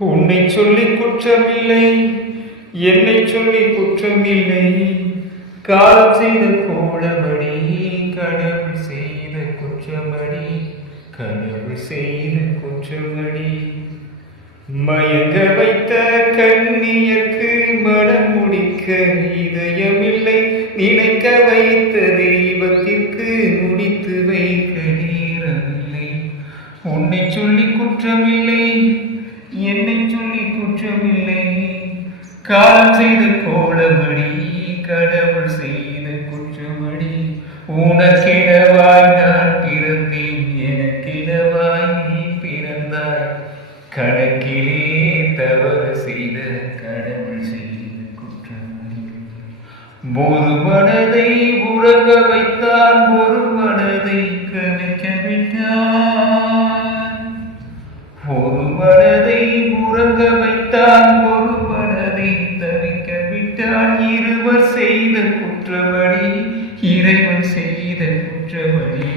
உன்னை சொல்லி குற்றமில்லை, என்னை சொல்லி குற்றமில்லை. காலம் செய்த கோலமடி, கடவுள் செய்த குற்றமடி, கடவுள் செய்த குற்றமடி. மயங்க வைத்த கண்ணியர்க்கு மனம் முடிக்க இதயமில்லை, நினைக்க வைத்த தெய்வத்திற்கு முடித்து வைக்க நேரமில்லை. உன்னை சொல்லி குற்றமில்லை, என்னை சொல்லி குற்றமில்லை. காலம் செய்த கோலமடி, கடவுள் செய்த குற்றமடி. உனக்கெனவாய் நான் பிறந்தேன், எனக்கெனவாய் நீ பிறந்தாய். கணக்கிலே தவறு செய்த கடவுள் செய்த குற்றமடி. ஒரு மனதை உறங்க வைத்தான், ஒரு மனதை கலைக்க விட்டான். ஒரு மனதை உறங்க வைத்தான், ஒரு மனதை தவிக்க விட்டான். இருவர் செய்த குற்றமடி, இறைவன் செய்த குற்றமடி.